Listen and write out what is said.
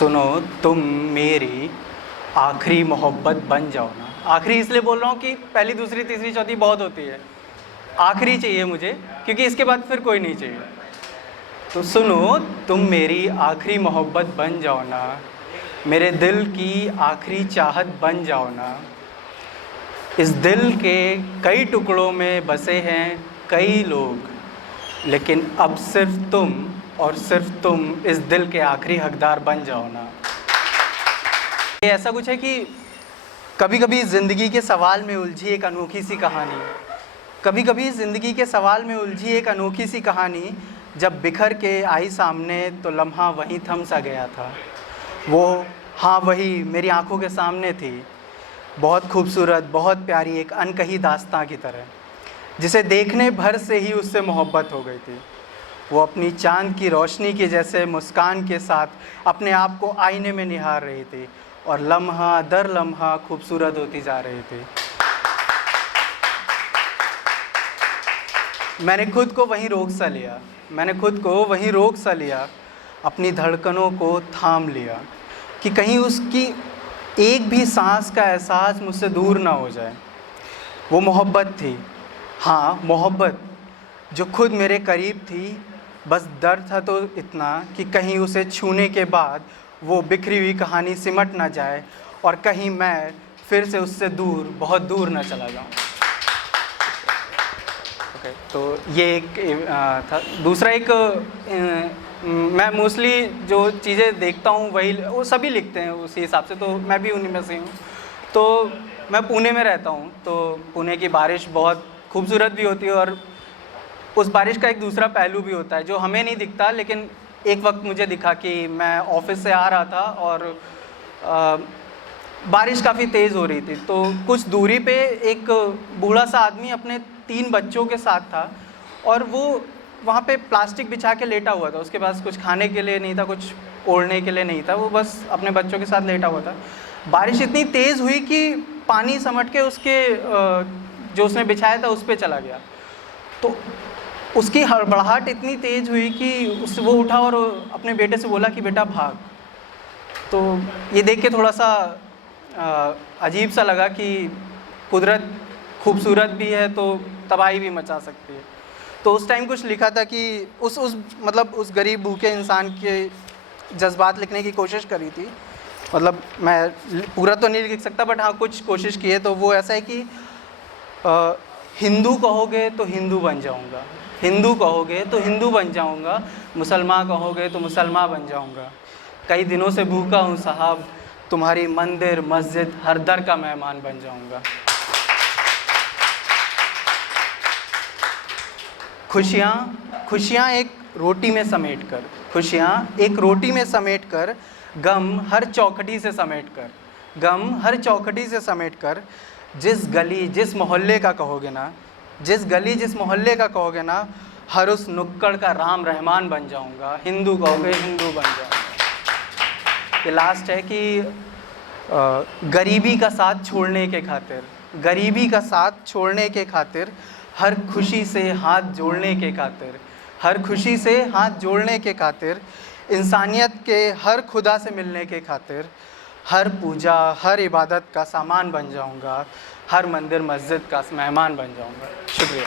सुनो तुम मेरी आखिरी मोहब्बत बन जाओ ना। आखिरी इसलिए बोल रहा हूँ कि पहली दूसरी तीसरी चौथी बहुत होती है, आखिरी चाहिए मुझे, क्योंकि इसके बाद फिर कोई नहीं चाहिए। तो सुनो तुम मेरी आखिरी मोहब्बत बन जाओ ना, मेरे दिल की आखिरी चाहत बन जाओ ना। इस दिल के कई टुकड़ों में बसे हैं कई लोग, लेकिन अब सिर्फ तुम और सिर्फ तुम इस दिल के आखिरी हकदार बन जाओ ना। ये ऐसा कुछ है कि कभी कभी ज़िंदगी के सवाल में उलझी एक अनोखी सी कहानी, कभी कभी ज़िंदगी के सवाल में उलझी एक अनोखी सी कहानी, जब बिखर के आई सामने तो लम्हा वहीं थम सा गया था। वो हाँ वही मेरी आंखों के सामने थी, बहुत खूबसूरत, बहुत प्यारी, एक अनकही दास्तां की तरह, जिसे देखने भर से ही उससे मोहब्बत हो गई थी। वो अपनी चांद की रोशनी के जैसे मुस्कान के साथ अपने आप को आईने में निहार रही थी और लम्हा दर लम्हा खूबसूरत होती जा रही थी। मैंने खुद को वहीं रोक सा लिया, अपनी धड़कनों को थाम लिया कि कहीं उसकी एक भी सांस का एहसास मुझसे दूर ना हो जाए। वो मोहब्बत थी, हाँ मोहब्बत, जो खुद मेरे करीब थी। बस डर था तो इतना कि कहीं उसे छूने के बाद वो बिखरी हुई कहानी सिमट ना जाए और कहीं मैं फिर से उससे दूर, बहुत दूर ना चला जाऊँ। ओके, तो ये एक था। दूसरा एक, मैं मोस्टली जो चीज़ें देखता हूँ वही वो सभी लिखते हैं उसी हिसाब से, तो मैं भी उन्हीं में से हूँ। तो मैं पुणे में रहता हूँ, तो पुणे की बारिश बहुत खूबसूरत भी होती है और उस बारिश का एक दूसरा पहलू भी होता है जो हमें नहीं दिखता, लेकिन एक वक्त मुझे दिखा कि मैं ऑफिस से आ रहा था और बारिश काफ़ी तेज़ हो रही थी। तो कुछ दूरी पे एक बूढ़ा सा आदमी अपने 3 बच्चों के साथ था और वो वहाँ पे प्लास्टिक बिछा के लेटा हुआ था। उसके पास कुछ खाने के लिए नहीं था, कुछ ओढ़ने के लिए नहीं था, वो बस अपने बच्चों के साथ लेटा हुआ था। बारिश इतनी तेज़ हुई कि पानी समट के उसके जो उसने बिछाया था उस पर चला गया। तो उसकी हड़बड़ाहट इतनी तेज़ हुई कि वो उठा और अपने बेटे से बोला कि बेटा भाग। तो ये देख के थोड़ा सा अजीब सा लगा कि कुदरत खूबसूरत भी है तो तबाही भी मचा सकती है। तो उस टाइम कुछ लिखा था कि उस गरीब भूखे इंसान के जज्बात लिखने की कोशिश करी थी। मतलब मैं पूरा तो नहीं लिख सकता, बट हाँ कुछ कोशिश की है। तो वो ऐसा है कि हिंदू कहोगे तो हिंदू बन जाऊँगा, हिंदू कहोगे तो हिंदू बन जाऊँगा, मुसलमान कहोगे तो मुसलमान बन जाऊँगा। कई दिनों से भूखा हूँ साहब, तुम्हारी मंदिर मस्जिद हर दर का मेहमान बन जाऊँगा। खुशियाँ एक रोटी में समेट कर, गम हर चौखटी से समेट कर, जिस गली जिस मोहल्ले का कहोगे ना, हर उस नुक्कड़ का राम रहमान बन जाऊंगा। हिंदू कहोगे हिंदू बन जाऊंगा। ये लास्ट है कि गरीबी का साथ छोड़ने के खातिर, हर खुशी से हाथ जोड़ने के खातिर, इंसानियत के हर खुदा से मिलने के खातिर, हर पूजा हर इबादत का सामान बन जाऊंगा, हर मंदिर मस्जिद का मेहमान बन जाऊंगा। शुक्रिया।